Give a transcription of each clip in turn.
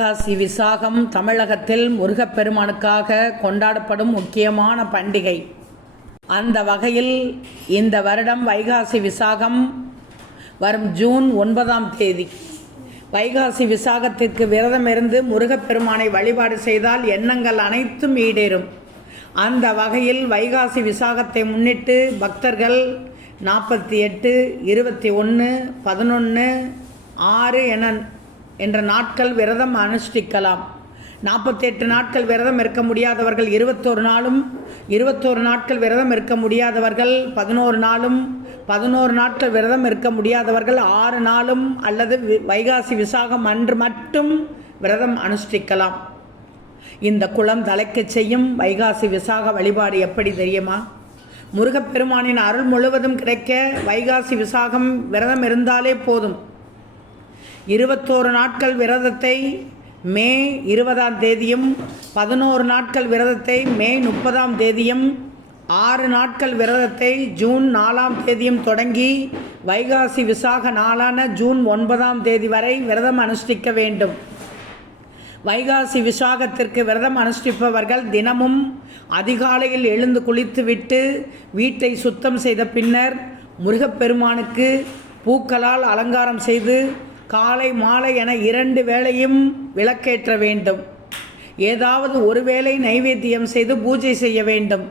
வைகாசி விசாகம் தமிழகத்தில் முருகப்பெருமானுக்காக கொண்டாடப்படும் முக்கியமான பண்டிகை. அந்த வகையில் இந்த வருடம் வைகாசி விசாகம் வரும் ஜூன் 9ஆம் தேதி. வைகாசி விசாகத்திற்கு விரதம் இருந்து முருகப்பெருமானை வழிபாடு செய்தால் எண்ணங்கள் அனைத்தும் ஈடேறும். அந்த வகையில் வைகாசி விசாகத்தை முன்னிட்டு பக்தர்கள் 48, 21, 11, 6 என்ற நாட்கள் விரதம் அனுஷ்டிக்கலாம். 48 நாட்கள் விரதம் இருக்க முடியாதவர்கள் 21 நாட்கள் விரதம் இருக்க முடியாதவர்கள் 11 நாளும், 11 நாட்கள் விரதம் இருக்க முடியாதவர்கள் 6 நாளும் அல்லது வைகாசி விசாகம் அன்று மட்டும் விரதம் அனுஷ்டிக்கலாம். இந்த குளம் தலைக்கச் செய்யும் வைகாசி விசாக வழிபாடு எப்படி தெரியுமா? முருகப்பெருமானின் அருள் முழுவதும் கிடைக்க வைகாசி விசாகம் விரதம் இருந்தாலே போதும். 21 நாட்கள் விரதத்தை மே 20ஆம் தேதியும், 11 நாட்கள் விரதத்தை மே 30ஆம் தேதியும், 6 நாட்கள் விரதத்தை ஜூன் 4ஆம் தேதியும் தொடங்கி வைகாசி விசாக நாளான ஜூன் 9ஆம் தேதி வரை விரதம் அனுஷ்டிக்க வேண்டும். வைகாசி விசாகத்திற்கு விரதம் அனுஷ்டிப்பவர்கள் தினமும் அதிகாலையில் எழுந்து குளித்துவிட்டு வீட்டை சுத்தம் செய்த பின்னர் முருகப்பெருமானுக்கு பூக்களால் அலங்காரம் செய்து காலை மாலை என 2 வேளையும் விளக்கேற்ற வேண்டும். ஏதாவது ஒரு வேளை நைவேத்தியம் செய்து பூஜை செய்ய வேண்டும்.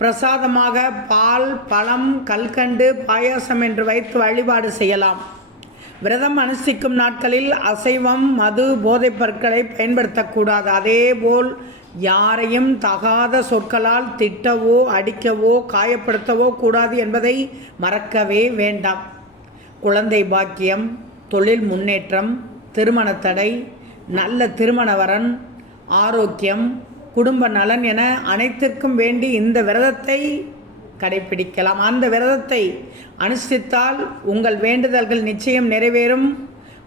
பிரசாதமாக பால், பழம், கல்கண்டு, பாயாசம் என்று வைத்து வழிபாடு செய்யலாம். விரதம் அனுஷ்டிக்கும் நாட்களில் அசைவம், மது, போதைப் பொருட்களை பயன்படுத்தக்கூடாது. அதேபோல் யாரையும் தகாத சொற்களால் திட்டவோ அடிக்கவோ காயப்படுத்தவோ கூடாது என்பதை மறக்கவே வேண்டாம். குழந்தை பாக்கியம், தொழில் முன்னேற்றம், திருமண தடை, நல்ல திருமண வரன், ஆரோக்கியம், குடும்ப நலன் என அனைத்திற்கும் வேண்டி இந்த விரதத்தை கடைபிடிக்கலாம். அந்த விரதத்தை அனுஷ்டித்தால் உங்கள் வேண்டுதல்கள் நிச்சயம் நிறைவேறும்.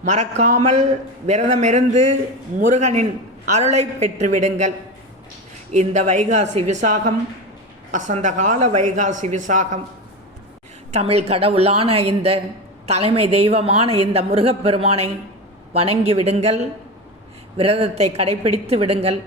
மறக்காமல் விரதமிருந்து முருகனின் அருளை பெற்றுவிடுங்கள். இந்த வைகாசி விசாகம் வசந்தகால வைகாசி விசாகம். தமிழ் கடவுளான இந்த தலைமை தெய்வமான இந்த முருகப்பெருமானை வணங்கி விடுங்கள். விரதத்தை கடைபிடித்து விடுங்கள்.